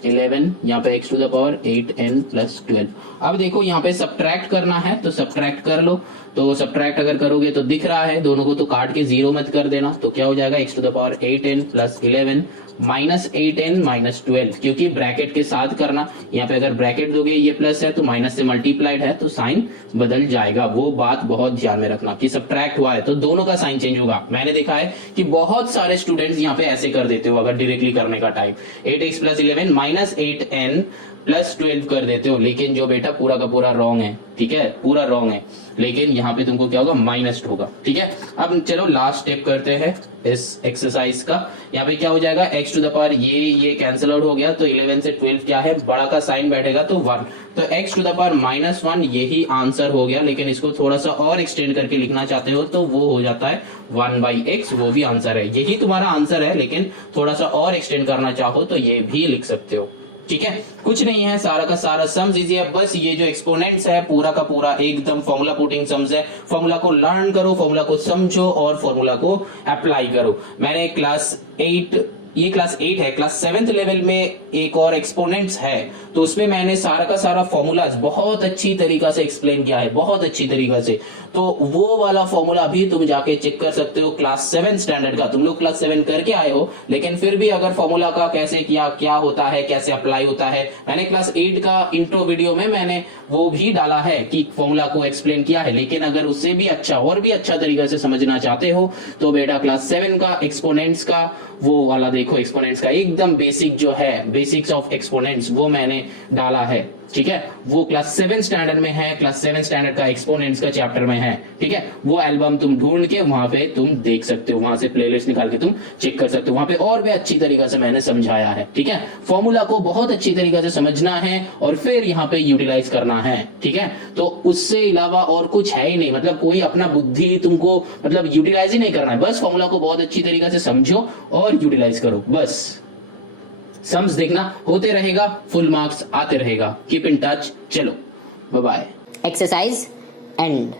11, यहाँ पे x to the power 8n plus 12। अब देखो यहाँ पे सब्ट्रैक्ट करना है तो सब्ट्रैक्ट कर लो, तो सब्ट्रैक्ट अगर करोगे तो दिख रहा है दोनों को, तो काट के 0 मत कर देना, तो क्या हो जाएगा x to the power 8n plus 11 minus 8n minus 12, क्योंकि ब्रैकेट के साथ करना, यहाँ पे अगर ब्रैकेट दोगे ये प्लस है तो माइनस से मल्टीप्लाइड है तो साइन बदल जाएगा, वो बात बहुत ध्यान में रखना कि सब्ट्रैक्ट हुआ है तो दोनों का साइन चेंज होगा। मैंने देखा है कि बहुत सारे स्टूडेंट्स यहाँ पे ऐसे कर देते हो, अगर डायरेक्टली करने का time 8x plus 11 minus 8n plus 12 कर देते हो, लेकिन जो बेटा पूरा का पूरा रॉन्ग है, ठीक है, पूरा रॉन्ग है, लेकिन यहाँ पे तुमको क्या होगा, -2 होगा। ठीक है, अब चलो लास्ट स्टेप करते हैं इस एक्सरसाइज का। यहाँ पे क्या हो जाएगा, x टू द पावर ये कैंसिल आउट हो गया, तो 11 से 12 क्या है, बड़ा का साइन बैठेगा तो 1, तो x टू द पावर -1 यही आंसर हो गया। लेकिन इसको थोड़ा सा और एक्सटेंड करके लिखना चाहते हो तो वो हो जाता है 1/x, वो भी आंसर है। यही तुम्हारा आंसर है, लेकिन थोड़ा सा और एक्सटेंड करना चाहो तो ये भी लिख सकते हो। ठीक है, कुछ नहीं है, सारा का सारा सम्स इजी है। बस ये जो एक्सपोनेंट्स है पूरा का पूरा एकदम फॉर्मूला पुटिंग सम्स है। फॉर्मूला को लर्न करो, फॉर्मूला को समझो और फॉर्मूला को अप्लाई करो। मैंने ये क्लास 8 है, क्लास 7th लेवल में एक और एक्सपोनेंट्स है, तो उसमें मैंने सारा का सारा फॉर्मूलाज बहुत अच्छी तरीका से एक्सप्लेन किया है, बहुत अच्छी तरीका से। तो वो वाला फॉर्मूला भी तुम जाके चेक कर सकते हो क्लास 7 स्टैंडर्ड का। तुम लोग क्लास 7 करके आए हो, लेकिन फिर भी अगर फॉर्मूला का कैसे किया, क्या होता है, कैसे अप्लाई होता है, मैंने क्लास 8 का इंट्रो वीडियो में मैंने वो भी डाला है कि फॉर्मूला को एक्सप्लेन किया है। लेकिन अगर उससे भी अच्छा और भी अच्छा तरीका से समझना चाहते हो तो बेटा क्लास 7 का एक्सपोनेंट्स का वो वाला देखो, एक्सपोनेंट्स का एकदम बेसिक जो है, बेसिक्स ऑफ एक्सपोनेंट्स, वो मैंने डाला है। ठीक है, वो क्लास 7 स्टैंडर्ड में है, क्लास 7 स्टैंडर्ड का एक्सपोनेंट्स का चैप्टर में है। ठीक है, वो एल्बम तुम ढूंढ के वहां पे तुम देख सकते हो, वहां से प्लेलिस्ट निकाल के तुम चेक कर सकते हो, वहां पे और भी अच्छी तरीका से मैंने समझाया है। ठीक है, फॉर्मूला को बहुत अच्छी तरीका से समझना है और फिर यहाँ पे यूटिलाइज करना है। ठीक है, तो उससे अलावा और कुछ है ही नहीं, मतलब कोई अपना बुद्धि तुमको मतलब यूटिलाइज ही नहीं करना है, बस फॉर्मूला को बहुत अच्छी तरीका से समझो और यूटिलाइज करो बस। सम्स देखना होते रहेगा, फुल मार्क्स आते रहेगा। कीप इन टच, चलो बाय बाय। Exercise and